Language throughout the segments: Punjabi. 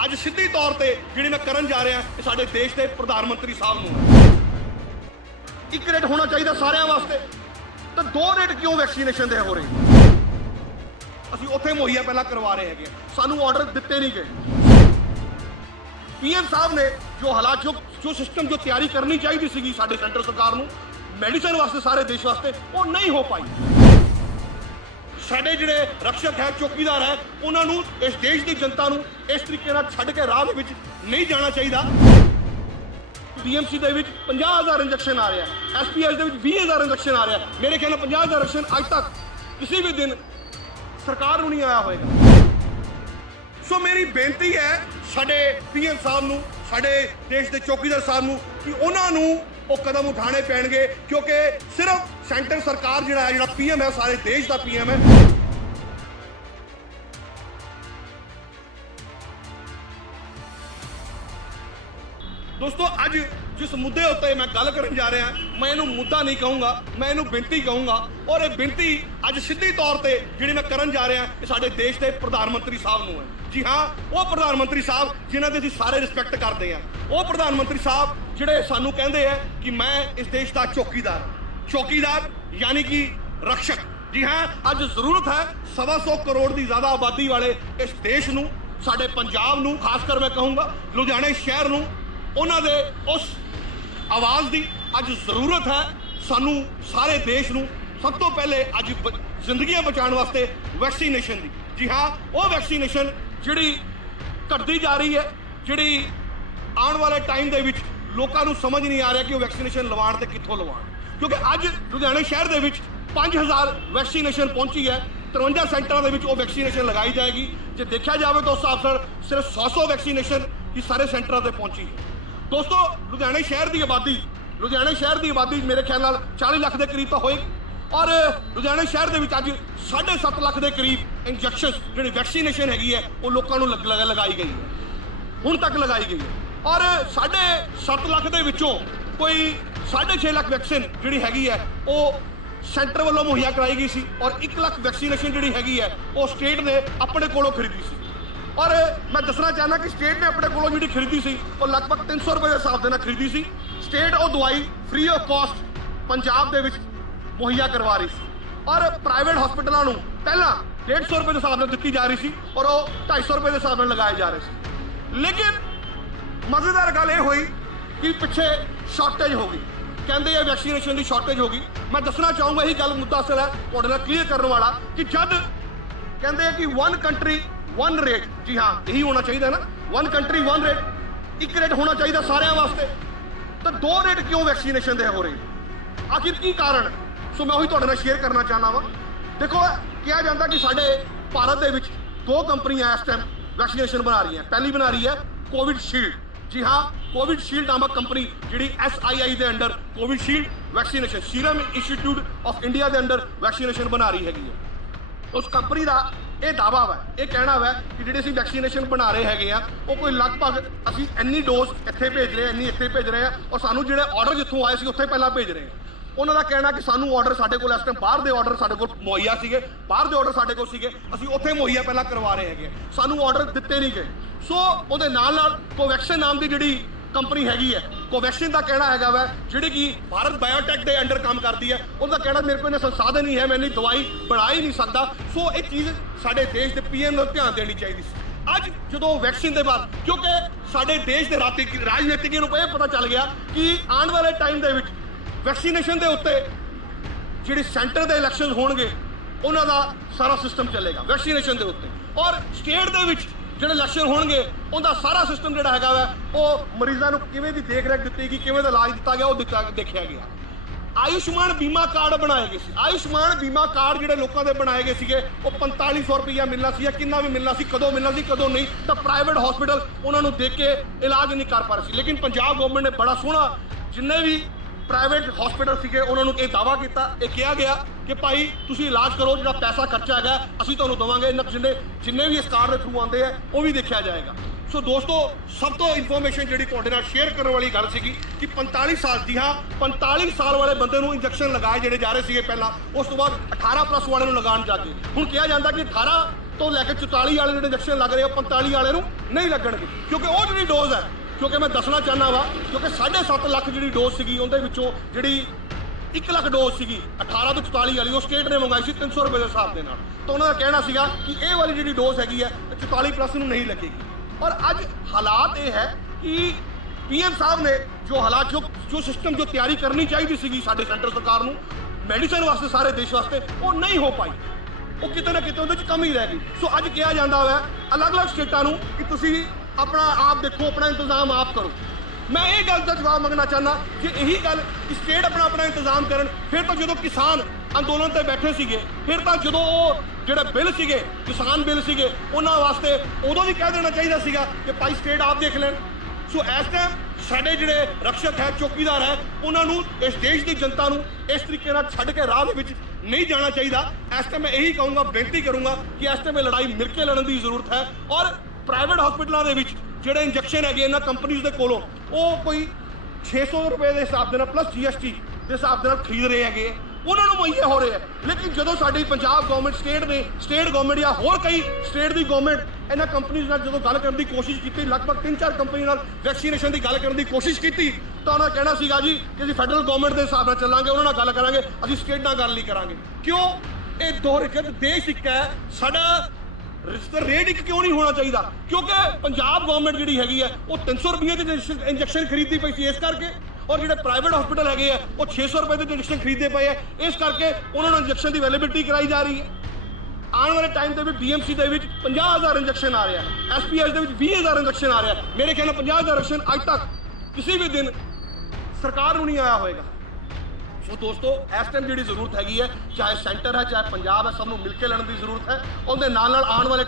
ਅੱਜ ਸਿੱਧੀ ਤੌਰ ਤੇ ਜਿਹੜੀ ਮੈਂ ਕਰਨ ਜਾ ਰਿਹਾ ਇਹ ਸਾਡੇ ਦੇਸ਼ ਦੇ ਪ੍ਰਧਾਨ ਮੰਤਰੀ ਸਾਹਿਬ ਨੂੰ ਇੱਕ ਰੇਟ ਹੋਣਾ ਚਾਹੀਦਾ ਸਾਰਿਆਂ ਵਾਸਤੇ। ਤਾਂ ਦੋ ਰੇਟ ਕਿਉਂ ਵੈਕਸੀਨੇਸ਼ਨ ਦੇ ਹੋ ਰਹੇ? ਅਸੀਂ ਉੱਥੇ ਮੁਹੱਈਆ ਪਹਿਲਾਂ ਕਰਵਾ ਰਹੇ ਹੈਗੇ, ਸਾਨੂੰ ਆਰਡਰ ਦਿੱਤੇ ਨਹੀਂ ਗਏ। ਪੀਐਮ ਸਾਹਿਬ ਨੇ ਜੋ ਹਾਲਾਤ ਜੋ ਸਿਸਟਮ ਜੋ ਤਿਆਰੀ ਕਰਨੀ ਚਾਹੀਦੀ ਸੀਗੀ ਸਾਡੇ ਸੈਂਟਰ ਸਰਕਾਰ ਨੂੰ ਮੈਡੀਸਨ ਵਾਸਤੇ ਸਾਰੇ ਦੇਸ਼ ਵਾਸਤੇ, ਉਹ ਨਹੀਂ ਹੋ ਪਾਈ। ਸਾਡੇ ਜਿਹੜੇ ਰਕਸ਼ਕ ਹੈ, ਚੌਕੀਦਾਰ ਹੈ, ਉਹਨਾਂ ਨੂੰ ਇਸ ਦੇਸ਼ ਦੀ ਜਨਤਾ ਨੂੰ ਇਸ ਤਰੀਕੇ ਨਾਲ ਛੱਡ ਕੇ ਰਾਹ ਦੇ ਵਿੱਚ ਨਹੀਂ ਜਾਣਾ ਚਾਹੀਦਾ। ਡੀਐਮਸੀ ਦੇ ਵਿੱਚ 50,000 ਇੰਜੈਕਸ਼ਨ ਆ ਰਿਹਾ, ਐਸਪੀਐਸ ਦੇ ਵਿੱਚ 20,000 ਇੰਜੈਕਸ਼ਨ ਆ ਰਿਹਾ। ਮੇਰੇ ਖਿਆਲ ਨਾਲ 50,000 ਇੰਜੈਕਸ਼ਨ ਅੱਜ ਤੱਕ ਕਿਸੇ ਵੀ ਦਿਨ ਸਰਕਾਰ ਨੂੰ ਨਹੀਂ ਆਇਆ ਹੋਏਗਾ। ਸੋ ਮੇਰੀ ਬੇਨਤੀ ਹੈ ਸਾਡੇ ਪੀਐਮ ਸਾਹਿਬ ਨੂੰ, ਸਾਡੇ ਦੇਸ਼ ਦੇ ਚੌਕੀਦਾਰ ਸਾਹਿਬ ਨੂੰ ਕਿ ਉਹਨਾਂ ਨੂੰ ਉਹ ਕਦਮ ਉਠਾਣੇ ਪੈਣਗੇ, ਕਿਉਂਕਿ ਸਿਰਫ ਸੈਂਟਰ ਸਰਕਾਰ ਜਿਹੜਾ ਪੀਐਮ ਹੈ, ਸਾਰੇ ਦੇਸ਼ ਦਾ ਪੀਐਮ ਹੈ। ਦੋਸਤੋ, ਅੱਜ ਜਿਸ ਮੁੱਦੇ ਉੱਤੇ ਮੈਂ ਗੱਲ ਕਰਨ ਜਾ ਰਿਹਾ, ਮੈਂ ਇਹਨੂੰ ਮੁੱਦਾ ਨਹੀਂ ਕਹੂੰਗਾ, ਮੈਂ ਇਹਨੂੰ ਬੇਨਤੀ ਕਹੂੰਗਾ। ਔਰ ਇਹ ਬੇਨਤੀ ਅੱਜ ਸਿੱਧੀ ਤੌਰ ਤੇ ਜਿਹੜੀ ਮੈਂ ਕਰਨ ਜਾ ਰਿਹਾ ਇਹ ਸਾਡੇ ਦੇਸ਼ ਦੇ ਪ੍ਰਧਾਨ ਮੰਤਰੀ ਸਾਹਿਬ ਨੂੰ ਹੈ। ਜੀ ਹਾਂ, ਉਹ ਪ੍ਰਧਾਨ ਮੰਤਰੀ ਸਾਹਿਬ ਜਿਨ੍ਹਾਂ ਦੀ ਅਸੀਂ ਸਾਰੇ ਰਿਸਪੈਕਟ ਕਰਦੇ ਹਾਂ, ਉਹ ਪ੍ਰਧਾਨ ਮੰਤਰੀ ਸਾਹਿਬ ਜਿਹੜੇ ਸਾਨੂੰ ਕਹਿੰਦੇ ਆ ਕਿ ਮੈਂ ਇਸ ਦੇਸ਼ ਦਾ ਚੌਕੀਦਾਰ ਯਾਨੀ ਕਿ ਰਕਸ਼ਕ। ਜੀ ਹਾਂ, ਅੱਜ ਜ਼ਰੂਰਤ ਹੈ 125 ਕਰੋੜ ਦੀ ਜ਼ਿਆਦਾ ਆਬਾਦੀ ਵਾਲੇ ਇਸ ਦੇਸ਼ ਨੂੰ, ਸਾਡੇ ਪੰਜਾਬ ਨੂੰ, ਖਾਸ ਕਰ ਮੈਂ ਕਹੂੰਗਾ ਲੁਧਿਆਣੇ ਸ਼ਹਿਰ ਨੂੰ, ਉਹਨਾਂ ਦੇ ਉਸ ਆਵਾਜ਼ ਦੀ ਅੱਜ ਜ਼ਰੂਰਤ ਹੈ। ਸਾਨੂੰ ਸਾਰੇ ਦੇਸ਼ ਨੂੰ ਸਭ ਤੋਂ ਪਹਿਲੇ ਅੱਜ ਜ਼ਿੰਦਗੀਆਂ ਬਚਾਉਣ ਵਾਸਤੇ ਵੈਕਸੀਨੇਸ਼ਨ ਦੀ। ਜੀ ਹਾਂ, ਉਹ ਵੈਕਸੀਨੇਸ਼ਨ ਜਿਹੜੀ ਘਟਦੀ ਜਾ ਰਹੀ ਹੈ, ਜਿਹੜੀ ਆਉਣ ਵਾਲੇ ਟਾਈਮ ਦੇ ਵਿੱਚ ਲੋਕਾਂ ਨੂੰ ਸਮਝ ਨਹੀਂ ਆ ਰਿਹਾ ਕਿ ਉਹ ਵੈਕਸੀਨੇਸ਼ਨ ਲਵਾਉਣ ਤੇ ਕਿੱਥੋਂ ਲਵਾਉਣ, ਕਿਉਂਕਿ ਅੱਜ ਲੁਧਿਆਣੇ ਸ਼ਹਿਰ ਦੇ ਵਿੱਚ 5,000 ਵੈਕਸੀਨੇਸ਼ਨ ਪਹੁੰਚੀ ਹੈ। 53 ਸੈਂਟਰਾਂ ਦੇ ਵਿੱਚ ਉਹ ਵੈਕਸੀਨੇਸ਼ਨ ਲਗਾਈ ਜਾਏਗੀ। ਜੇ ਦੇਖਿਆ ਜਾਵੇ ਤਾਂ ਉਸ ਹਿਸਾਬ ਨਾਲ ਸਿਰਫ 100 ਵੈਕਸੀਨੇਸ਼ਨ ਹੀ ਸਾਰੇ ਸੈਂਟਰਾਂ ਤੇ ਪਹੁੰਚੀ ਹੈ। ਦੋਸਤੋ, ਲੁਧਿਆਣੇ ਸ਼ਹਿਰ ਦੀ ਆਬਾਦੀ ਮੇਰੇ ਖਿਆਲ ਨਾਲ 40 ਲੱਖ ਦੇ ਕਰੀਬ ਤਾਂ ਹੋਏਗੀ। ਔਰ ਲੁਧਿਆਣੇ ਸ਼ਹਿਰ ਦੇ ਵਿੱਚ ਅੱਜ 7.5 ਲੱਖ ਦੇ ਕਰੀਬ ਇੰਜੈਕਸ਼ਨ ਜਿਹੜੀ ਵੈਕਸੀਨੇਸ਼ਨ ਹੈਗੀ ਹੈ ਉਹ ਲੋਕਾਂ ਨੂੰ ਲਗਾਈ ਗਈ ਹੈ, ਹੁਣ ਤੱਕ ਲਗਾਈ ਗਈ ਹੈ। ਔਰ 7.5 ਲੱਖ ਦੇ ਵਿੱਚੋਂ ਕੋਈ 6.5 ਲੱਖ ਵੈਕਸੀਨ ਜਿਹੜੀ ਹੈਗੀ ਹੈ ਉਹ ਸੈਂਟਰ ਵੱਲੋਂ ਮੁਹੱਈਆ ਕਰਾਈ ਗਈ ਸੀ, ਔਰ 1 ਲੱਖ ਵੈਕਸੀਨੇਸ਼ਨ ਜਿਹੜੀ ਹੈਗੀ ਹੈ ਉਹ ਸਟੇਟ ਨੇ ਆਪਣੇ ਕੋਲੋਂ ਖਰੀਦੀ ਸੀ। ਔਰ ਮੈਂ ਦੱਸਣਾ ਚਾਹੁੰਦਾ ਕਿ ਸਟੇਟ ਨੇ ਆਪਣੇ ਕੋਲੋਂ ਜਿਹੜੀ ਖਰੀਦੀ ਸੀ ਉਹ ਲਗਭਗ 300 ਰੁਪਏ ਦੇ ਹਿਸਾਬ ਦੇ ਨਾਲ ਖਰੀਦੀ ਸੀ। ਸਟੇਟ ਉਹ ਦਵਾਈ ਫ੍ਰੀ ਆਫ ਕਾਸਟ ਪੰਜਾਬ ਦੇ ਵਿੱਚ ਮੁਹੱਈਆ ਕਰਵਾ ਰਹੀ ਸੀ, ਔਰ ਪ੍ਰਾਈਵੇਟ ਹਸਪਤਾਲਾਂ ਨੂੰ ਪਹਿਲਾਂ 150 ਰੁਪਏ ਦੇ ਹਿਸਾਬ ਨਾਲ ਦਿੱਤੀ ਜਾ ਰਹੀ ਸੀ, ਔਰ ਉਹ 250 ਰੁਪਏ ਦੇ ਹਿਸਾਬ ਨਾਲ ਲਗਾਏ ਜਾ ਰਹੇ ਸੀ। ਲੇਕਿਨ ਮਜ਼ੇਦਾਰ ਗੱਲ ਇਹ ਹੋਈ ਕਿ ਪਿੱਛੇ ਸ਼ਾਰਟੇਜ ਹੋ ਗਈ, ਕਹਿੰਦੇ ਇਹ ਵੈਕਸੀਨੇਸ਼ਨ ਦੀ ਸ਼ਾਰਟੇਜ ਹੋ ਗਈ। ਮੈਂ ਦੱਸਣਾ ਚਾਹੂੰਗਾ, ਇਹੀ ਗੱਲ ਮੁੱਦਾ ਅਸਲ ਹੈ ਤੁਹਾਡੇ ਨਾਲ ਕਲੀਅਰ ਕਰਨ ਵਾਲਾ, ਕਿ ਜਦ ਕਹਿੰਦੇ ਆ ਕਿ 1 ਕੰਟਰੀ 1 ਰੇਟ, ਜੀ ਹਾਂ ਇਹੀ ਹੋਣਾ ਚਾਹੀਦਾ ਨਾ, 1 ਕੰਟਰੀ 1 ਰੇਟ, ਇੱਕ ਰੇਟ ਹੋਣਾ ਚਾਹੀਦਾ ਸਾਰਿਆਂ ਵਾਸਤੇ। ਤਾਂ ਦੋ ਰੇਟ ਕਿਉਂ ਵੈਕਸੀਨੇਸ਼ਨ ਦੇ ਹੋ ਰਹੇ, ਆਖਿਰ ਕੀ ਕਾਰਨ? ਸੋ ਮੈਂ ਉਹੀ ਤੁਹਾਡੇ ਨਾਲ ਸ਼ੇਅਰ ਕਰਨਾ ਚਾਹੁੰਦਾ ਵਾਂ। ਦੇਖੋ, ਕਿਹਾ ਜਾਂਦਾ ਕਿ ਸਾਡੇ ਭਾਰਤ ਦੇ ਵਿੱਚ 2 ਕੰਪਨੀਆਂ ਇਸ ਟਾਈਮ ਵੈਕਸੀਨੇਸ਼ਨ ਬਣਾ ਰਹੀਆਂ। ਪਹਿਲੀ ਬਣਾ ਰਹੀ ਹੈ ਕੋਵਿਡਸ਼ੀਲਡ। ਜੀ ਹਾਂ, ਕੋਵਿਡਸ਼ੀਲਡ ਨਾਮਕ ਕੰਪਨੀ ਜਿਹੜੀ SII ਦੇ under Covishield vaccination, serum institute of India ਦੇ ਅੰਡਰ ਵੈਕਸੀਨੇਸ਼ਨ ਬਣਾ ਰਹੀ ਹੈਗੀ ਹੈ। ਉਸ ਕੰਪਨੀ ਦਾ ਇਹ ਦਾਅਵਾ ਵਾ, ਇਹ ਕਹਿਣਾ ਵਾ ਕਿ ਜਿਹੜੇ ਅਸੀਂ ਵੈਕਸੀਨੇਸ਼ਨ ਬਣਾ ਰਹੇ ਹੈਗੇ ਆ ਉਹ ਕੋਈ ਲਗਭਗ ਅਸੀਂ ਇੰਨੀ ਡੋਜ਼ ਇੱਥੇ ਭੇਜ ਰਹੇ, ਇੰਨੀ ਇੱਥੇ ਭੇਜ ਰਹੇ ਆ, ਔਰ ਸਾਨੂੰ ਜਿਹੜੇ ਆਰਡਰ ਜਿੱਥੋਂ ਆਏ ਸੀ ਉੱਥੇ ਪਹਿਲਾਂ ਭੇਜ ਰਹੇ ਆ। ਉਹਨਾਂ ਦਾ ਕਹਿਣਾ ਕਿ ਸਾਨੂੰ ਆਰਡਰ ਸਾਡੇ ਕੋਲ ਇਸ ਟਾਈਮ ਬਾਹਰ ਦੇ ਆਰਡਰ ਸਾਡੇ ਕੋਲ ਮੁਹੱਈਆ ਸੀਗੇ, ਬਾਹਰ ਦੇ ਆਰਡਰ ਸਾਡੇ ਕੋਲ ਸੀਗੇ, ਅਸੀਂ ਉੱਥੇ ਮੁਹੱਈਆ ਪਹਿਲਾਂ ਕਰਵਾ ਰਹੇ ਹੈਗੇ, ਸਾਨੂੰ ਆਰਡਰ ਦਿੱਤੇ ਨਹੀਂ ਗਏ। ਸੋ ਉਹਦੇ ਨਾਲ ਕੋਵੈਕਸਿਨ ਨਾਮ ਦੀ ਜਿਹੜੀ ਕੰਪਨੀ ਹੈਗੀ ਹੈ, ਕੋਵੈਕਸਿਨ ਦਾ ਕਹਿਣਾ ਹੈਗਾ ਵਾ, ਜਿਹੜੀ ਕਿ ਭਾਰਤ ਬਾਇਓਟੈਕ ਦੇ ਅੰਡਰ ਕੰਮ ਕਰਦੀ ਹੈ, ਉਹਦਾ ਕਹਿਣਾ ਮੇਰੇ ਕੋਲ ਸੰਸਾਧਨ ਨਹੀਂ ਹੈ, ਮੈਂ ਇੰਨੀ ਦਵਾਈ ਬਣਾ ਹੀ ਨਹੀਂ ਸਕਦਾ। ਸੋ ਇਹ ਚੀਜ਼ ਸਾਡੇ ਦੇਸ਼ ਦੇ ਪੀਐਮ ਨੂੰ ਧਿਆਨ ਦੇਣੀ ਚਾਹੀਦੀ ਸੀ। ਅੱਜ ਜਦੋਂ ਵੈਕਸੀਨ ਦੇ ਬਾਅਦ, ਕਿਉਂਕਿ ਸਾਡੇ ਦੇਸ਼ ਦੇ ਰਾਜਨੀਤਿਕਾਂ ਨੂੰ ਇਹ ਪਤਾ ਚੱਲ ਗਿਆ ਕਿ ਆਉਣ ਵਾਲੇ ਟਾਈਮ ਦੇ ਵਿੱਚ ਵੈਕਸੀਨੇਸ਼ਨ ਦੇ ਉੱਤੇ ਜਿਹੜੇ ਸੈਂਟਰ ਦੇ ਇਲੈਕਸ਼ਨ ਹੋਣਗੇ ਉਹਨਾਂ ਦਾ ਸਾਰਾ ਸਿਸਟਮ ਚੱਲੇਗਾ ਵੈਕਸੀਨੇਸ਼ਨ ਦੇ ਉੱਤੇ, ਔਰ ਸਟੇਟ ਦੇ ਵਿੱਚ ਜਿਹੜੇ ਇਲੈਕਸ਼ਨ ਹੋਣਗੇ ਉਹਦਾ ਸਾਰਾ ਸਿਸਟਮ ਜਿਹੜਾ ਹੈਗਾ ਵਾ ਉਹ ਮਰੀਜ਼ਾਂ ਨੂੰ ਕਿਵੇਂ ਦੀ ਦੇਖ ਰੇਖ ਦਿੱਤੀ ਗਈ, ਕਿਵੇਂ ਦਾ ਇਲਾਜ ਦਿੱਤਾ ਗਿਆ, ਉਹ ਦੇਖਿਆ ਗਿਆ। ਆਯੁਸ਼ਮਾਨ ਬੀਮਾ ਕਾਰਡ ਬਣਾਏ ਗਏ ਸੀ। ਆਯੁਸ਼ਮਾਨ ਬੀਮਾ ਕਾਰਡ ਜਿਹੜੇ ਲੋਕਾਂ ਦੇ ਬਣਾਏ ਗਏ ਸੀਗੇ ਉਹ 4500 ਰੁਪਈਆ ਮਿਲਣਾ ਸੀ, ਜਾਂ ਕਿੰਨਾ ਵੀ ਮਿਲਣਾ ਸੀ, ਕਦੋਂ ਮਿਲਣਾ ਸੀ ਕਦੋਂ ਨਹੀਂ, ਤਾਂ ਪ੍ਰਾਈਵੇਟ ਹਸਪੀਟਲ ਉਹਨਾਂ ਨੂੰ ਦੇਖ ਕੇ ਇਲਾਜ ਨਹੀਂ ਕਰ ਪਾ ਰਹੇ ਸੀ। ਲੇਕਿਨ ਪੰਜਾਬ ਗਵਰਨਮੈਂਟ ਨੇ ਬੜਾ ਸੋਹਣਾ, ਜਿੰਨੇ ਵੀ ਪ੍ਰਾਈਵੇਟ ਹਸਪੀਟਲ ਸੀਗੇ ਉਹਨਾਂ ਨੂੰ ਇਹ ਦਾਅਵਾ ਕੀਤਾ, ਇਹ ਕਿਹਾ ਗਿਆ ਕਿ ਭਾਈ ਤੁਸੀਂ ਇਲਾਜ ਕਰੋ, ਜਿਹੜਾ ਪੈਸਾ ਖਰਚਾ ਹੈਗਾ ਅਸੀਂ ਤੁਹਾਨੂੰ ਦੇਵਾਂਗੇ, ਜਿੰਨੇ ਵੀ ਇਸ ਕਾਰਡ ਦੇ ਥਰੂ ਆਉਂਦੇ ਆ ਉਹ ਵੀ ਦੇਖਿਆ ਜਾਏਗਾ। ਸੋ ਦੋਸਤੋ, ਸਭ ਤੋਂ ਇਨਫੋਰਮੇਸ਼ਨ ਜਿਹੜੀ ਤੁਹਾਡੇ ਨਾਲ ਸ਼ੇਅਰ ਕਰਨ ਵਾਲੀ ਗੱਲ ਸੀਗੀ ਕਿ 45 ਸਾਲ, ਜੀ ਹਾਂ 45 ਸਾਲ ਵਾਲੇ ਬੰਦੇ ਨੂੰ ਇੰਜੈਕਸ਼ਨ ਲਗਾਏ ਜਿਹੜੇ ਜਾ ਰਹੇ ਸੀਗੇ ਪਹਿਲਾਂ, ਉਸ ਤੋਂ ਬਾਅਦ 18+ ਵਾਲੇ ਨੂੰ ਲਗਾਉਣ ਜਾ ਕੇ ਹੁਣ ਕਿਹਾ ਜਾਂਦਾ ਕਿ 18 ਤੋਂ ਲੈ ਕੇ 44 ਵਾਲੇ ਜਿਹੜੇ ਇੰਜੈਕਸ਼ਨ ਲੱਗ ਰਹੇ ਆ 45 ਵਾਲੇ ਨੂੰ ਨਹੀਂ ਲੱਗਣਗੇ, ਕਿਉਂਕਿ ਉਹ ਜਿਹੜੀ ਡੋਜ਼ ਹੈ, ਕਿਉਂਕਿ ਮੈਂ ਦੱਸਣਾ ਚਾਹੁੰਦਾ ਵਾ, ਕਿਉਂਕਿ 7.5 ਲੱਖ ਜਿਹੜੀ ਡੋਜ਼ ਸੀਗੀ ਉਹਦੇ ਵਿੱਚੋਂ ਜਿਹੜੀ 1 ਲੱਖ ਡੋਜ਼ ਸੀਗੀ 18 ਤੋਂ 44 ਵਾਲੀ ਉਹ ਸਟੇਟ ਨੇ ਮੰਗਾਈ ਸੀ 300 ਰੁਪਏ ਦੇ ਹਿਸਾਬ ਦੇ ਨਾਲ। ਤਾਂ ਉਹਨਾਂ ਦਾ ਕਹਿਣਾ ਸੀਗਾ ਕਿ ਇਹ ਵਾਲੀ ਜਿਹੜੀ ਡੋਜ਼ ਹੈਗੀ ਹੈ 44 ਪਲੱਸ ਨੂੰ ਨਹੀਂ ਲੱਗੇਗੀ। ਔਰ ਅੱਜ ਹਾਲਾਤ ਇਹ ਹੈ ਕਿ PM ਸਾਹਿਬ ਨੇ ਜੋ ਹਾਲਾਤ ਜੋ ਸਿਸਟਮ ਜੋ ਤਿਆਰੀ ਕਰਨੀ ਚਾਹੀਦੀ ਸੀਗੀ ਸਾਡੇ ਸੈਂਟਰ ਸਰਕਾਰ ਨੂੰ ਮੈਡੀਸਨ ਵਾਸਤੇ ਸਾਰੇ ਦੇਸ਼ ਵਾਸਤੇ, ਉਹ ਨਹੀਂ ਹੋ ਪਾਈ, ਉਹ ਕਿਤੇ ਨਾ ਕਿਤੇ ਉਹਦੇ 'ਚ ਕਮੀ ਰਹਿ ਗਈ। ਸੋ ਅੱਜ ਕਿਹਾ ਜਾਂਦਾ ਹੋਇਆ ਅਲੱਗ-ਅਲੱਗ ਸਟੇਟਾਂ ਨੂੰ ਕਿ ਤੁਸੀਂ ਆਪਣਾ ਆਪ ਦੇਖੋ, ਆਪਣਾ ਇੰਤਜ਼ਾਮ ਆਪ ਕਰੋ। ਮੈਂ ਇਹ ਗੱਲ ਦਾ ਜਵਾਬ ਮੰਗਣਾ ਚਾਹੁੰਦਾ ਕਿ ਇਹੀ ਗੱਲ ਕਿ ਸਟੇਟ ਆਪਣਾ ਇੰਤਜ਼ਾਮ ਕਰਨ, ਫਿਰ ਤਾਂ ਜਦੋਂ ਕਿਸਾਨ ਅੰਦੋਲਨ ਤੇ ਬੈਠੇ ਸੀਗੇ, ਫਿਰ ਤਾਂ ਜਦੋਂ ਉਹ ਜਿਹੜੇ ਬਿੱਲ ਸੀਗੇ ਕਿਸਾਨ ਬਿੱਲ ਸੀਗੇ ਉਹਨਾਂ ਵਾਸਤੇ ਉਦੋਂ ਵੀ ਕਹਿ ਦੇਣਾ ਚਾਹੀਦਾ ਸੀਗਾ ਕਿ ਭਾਈ ਸਟੇਟ ਆਪ ਦੇਖ ਲੈਣ। ਸੋ ਇਸ ਟਾਈਮ ਸਾਡੇ ਜਿਹੜੇ ਰਕਸ਼ਕ ਹੈ, ਚੌਕੀਦਾਰ ਹੈ, ਉਹਨਾਂ ਨੂੰ ਇਸ ਦੇਸ਼ ਦੀ ਜਨਤਾ ਨੂੰ ਇਸ ਤਰੀਕੇ ਨਾਲ ਛੱਡ ਕੇ ਰਾਹ ਦੇ ਵਿੱਚ ਨਹੀਂ ਜਾਣਾ ਚਾਹੀਦਾ। ਇਸ ਟਾਈਮ ਮੈਂ ਇਹੀ ਕਹੂੰਗਾ, ਬੇਨਤੀ ਕਰੂੰਗਾ ਕਿ ਇਸ ਟਾਈਮ ਇਹ ਲੜਾਈ ਮਿਲ ਕੇ ਲੜਨ ਦੀ ਜ਼ਰੂਰਤ ਹੈ। ਔਰ ਪ੍ਰਾਈਵੇਟ ਹਸਪੀਟਲਾਂ ਦੇ ਵਿੱਚ ਜਿਹੜੇ ਇੰਜੈਕਸ਼ਨ ਹੈਗੇ ਇਹਨਾਂ ਕੰਪਨੀਆਂ ਦੇ ਕੋਲੋਂ ਉਹ ਕੋਈ 600 ਰੁਪਏ ਦੇ ਹਿਸਾਬ ਦੇ ਨਾਲ ਪਲੱਸ GST ਦੇ ਹਿਸਾਬ ਦੇ ਨਾਲ ਖਰੀਦ ਰਹੇ ਹੈਗੇ, ਉਹਨਾਂ ਨੂੰ ਮੁਹੱਈਆ ਹੋ ਰਹੇ ਹੈ। ਲੇਕਿਨ ਜਦੋਂ ਸਾਡੀ ਪੰਜਾਬ ਗਵਰਨਮੈਂਟ ਸਟੇਟ ਗਵਰਨਮੈਂਟ ਜਾਂ ਹੋਰ ਕਈ ਸਟੇਟ ਦੀ ਗਵਰਨਮੈਂਟ ਇਹਨਾਂ ਕੰਪਨੀਆਂ ਨਾਲ ਜਦੋਂ ਗੱਲ ਕਰਨ ਦੀ ਕੋਸ਼ਿਸ਼ ਕੀਤੀ, ਲਗਭਗ 3-4 ਕੰਪਨੀ ਨਾਲ ਵੈਕਸੀਨੇਸ਼ਨ ਦੀ ਗੱਲ ਕਰਨ ਦੀ ਕੋਸ਼ਿਸ਼ ਕੀਤੀ, ਤਾਂ ਉਹਨਾਂ ਕਹਿਣਾ ਸੀਗਾ ਜੀ ਕਿ ਅਸੀਂ ਫੈਡਰਲ ਗਵਰਨਮੈਂਟ ਦੇ ਹਿਸਾਬ ਨਾਲ ਚੱਲਾਂਗੇ, ਉਹਨਾਂ ਨਾਲ ਗੱਲ ਕਰਾਂਗੇ, ਅਸੀਂ ਸਟੇਟ ਨਾਲ ਗੱਲ ਨਹੀਂ ਕਰਾਂਗੇ। ਕਿਉਂ? ਇਹ ਦੇਸ਼ ਇੱਕ ਹੈ, ਸਾਡਾ ਰਜਿਸਟਰ ਰੇਟ ਇੱਕ ਕਿਉਂ ਨਹੀਂ ਹੋਣਾ ਚਾਹੀਦਾ? ਕਿਉਂਕਿ ਪੰਜਾਬ ਗਵਰਨਮੈਂਟ ਜਿਹੜੀ ਹੈਗੀ ਹੈ ਉਹ 300 ਰੁਪਏ ਦੇ ਇੰਜੈਕਸ਼ਨ ਖਰੀਦਦੀ ਪਈ ਸੀ, ਇਸ ਕਰਕੇ। ਔਰ ਜਿਹੜੇ ਪ੍ਰਾਈਵੇਟ ਹਸਪੀਟਲ ਹੈਗੇ ਆ ਉਹ 600 ਰੁਪਏ ਦੇ ਇੰਜੈਕਸ਼ਨ ਖਰੀਦਦੇ ਪਏ ਆ, ਇਸ ਕਰਕੇ ਉਹਨਾਂ ਨੂੰ ਇੰਜੈਕਸ਼ਨ ਦੀ ਅਵੇਲੇਬਿਲਿਟੀ ਕਰਾਈ ਜਾ ਰਹੀ ਹੈ। ਆਉਣ ਵਾਲੇ ਟਾਈਮ ਦੇ ਵਿੱਚ BMC ਦੇ ਵਿੱਚ 50,000 ਇੰਜੈਕਸ਼ਨ ਆ ਰਿਹਾ, SPS ਦੇ ਵਿੱਚ 20,000 ਇੰਜੈਕਸ਼ਨ ਆ ਰਿਹਾ। ਮੇਰੇ ਖਿਆਲ ਨਾਲ 50,000 ਇੰਜੈਕਸ਼ਨ ਅੱਜ ਤੱਕ ਕਿਸੇ ਵੀ ਦਿਨ ਸਰਕਾਰ ਨੂੰ ਨਹੀਂ ਆਇਆ ਹੋਏਗਾ। ਸੋ ਦੋਸਤੋ, ਇਸ ਟਾਈਮ ਜਿਹੜੀ ਜ਼ਰੂਰਤ ਹੈਗੀ ਹੈ, ਚਾਹੇ ਸੈਂਟਰ ਹੈ ਚਾਹੇ ਪੰਜਾਬ ਹੈ, ਸਭ ਨੂੰ ਮਿਲ ਕੇ ਲੜਨ ਦੀ ਜ਼ਰੂਰਤ ਹੈ। ਉਹਦੇ ਨਾਲ ਨਾਲ ਆਉਣ ਵਾਲੇ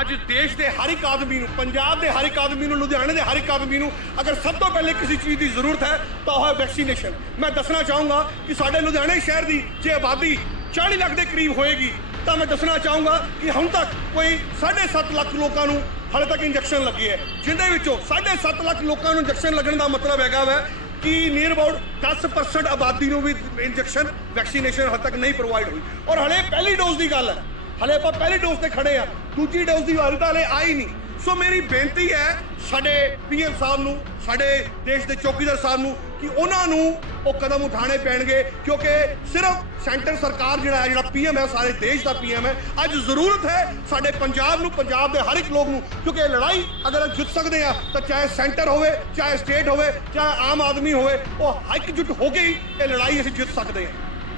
ਅੱਜ ਦੇਸ਼ ਦੇ ਹਰ ਇੱਕ ਆਦਮੀ ਨੂੰ, ਪੰਜਾਬ ਦੇ ਹਰ ਇੱਕ ਆਦਮੀ ਨੂੰ, ਲੁਧਿਆਣੇ ਦੇ ਹਰ ਇੱਕ ਆਦਮੀ ਨੂੰ ਅਗਰ ਸਭ ਤੋਂ ਪਹਿਲੇ ਕਿਸੇ ਚੀਜ਼ ਦੀ ਜ਼ਰੂਰਤ ਹੈ ਤਾਂ ਉਹ ਹੈ ਵੈਕਸੀਨੇਸ਼ਨ। ਮੈਂ ਦੱਸਣਾ ਚਾਹੂੰਗਾ ਕਿ ਸਾਡੇ ਲੁਧਿਆਣੇ ਸ਼ਹਿਰ ਦੀ ਜੇ ਆਬਾਦੀ 40 ਲੱਖ ਦੇ ਕਰੀਬ ਹੋਏਗੀ ਤਾਂ ਮੈਂ ਦੱਸਣਾ ਚਾਹੂੰਗਾ ਕਿ ਹੁਣ ਤੱਕ ਕੋਈ 7.5 ਲੱਖ ਲੋਕਾਂ ਨੂੰ ਹਾਲੇ ਤੱਕ ਇੰਜੈਕਸ਼ਨ ਲੱਗੇ ਹੈ, ਜਿਹਦੇ ਵਿੱਚੋਂ 7.5 ਲੱਖ ਲੋਕਾਂ ਨੂੰ ਇੰਜੈਕਸ਼ਨ ਲੱਗਣ ਦਾ ਮਤਲਬ ਹੈਗਾ ਵਾ ਕਿ ਨੀਅਰ ਅਬਾਊਟ 10% ਆਬਾਦੀ ਨੂੰ ਵੀ ਇੰਜੈਕਸ਼ਨ ਵੈਕਸੀਨੇਸ਼ਨ ਹਾਲੇ ਤੱਕ ਨਹੀਂ ਪ੍ਰੋਵਾਈਡ ਹੋਈ। ਔਰ ਹਲੇ ਪਹਿਲੀ ਡੋਜ਼ ਦੀ ਗੱਲ ਹੈ, ਹਲੇ ਆਪਾਂ ਪਹਿਲੀ ਡੋਜ਼ ਤੇ ਖੜੇ ਆ, ਦੂਜੀ ਡੋਜ਼ ਦੀ ਵਾਰੀ ਤਾਂ ਹਲੇ ਆਈ ਨਹੀਂ। ਸੋ ਮੇਰੀ ਬੇਨਤੀ ਹੈ ਸਾਡੇ PM ਸਾਹਿਬ ਨੂੰ, ਸਾਡੇ ਦੇਸ਼ ਦੇ ਚੌਕੀਦਾਰ ਸਾਹਿਬ ਨੂੰ ਕਿ ਉਹਨਾਂ ਨੂੰ ਉਹ ਕਦਮ ਉਠਾਣੇ ਪੈਣਗੇ, ਕਿਉਂਕਿ ਸਿਰਫ ਸੈਂਟਰ ਸਰਕਾਰ ਜਿਹੜਾ PM ਹੈ, ਸਾਰੇ ਦੇਸ਼ ਦਾ PM ਹੈ। ਅੱਜ ਜ਼ਰੂਰਤ ਹੈ ਸਾਡੇ ਪੰਜਾਬ ਨੂੰ, ਪੰਜਾਬ ਦੇ ਹਰ ਇੱਕ ਲੋਕ ਨੂੰ, ਕਿਉਂਕਿ ਇਹ ਲੜਾਈ ਅਗਰ ਜਿੱਤ ਸਕਦੇ ਆ ਤਾਂ ਚਾਹੇ ਸੈਂਟਰ ਹੋਵੇ, ਚਾਹੇ ਸਟੇਟ ਹੋਵੇ, ਚਾਹੇ ਆਮ ਆਦਮੀ ਹੋਵੇ, ਉਹ ਇੱਕਜੁੱਟ ਹੋ ਕੇ ਹੀ ਇਹ ਲੜਾਈ ਅਸੀਂ ਜਿੱਤ ਸਕਦੇ ਹਾਂ।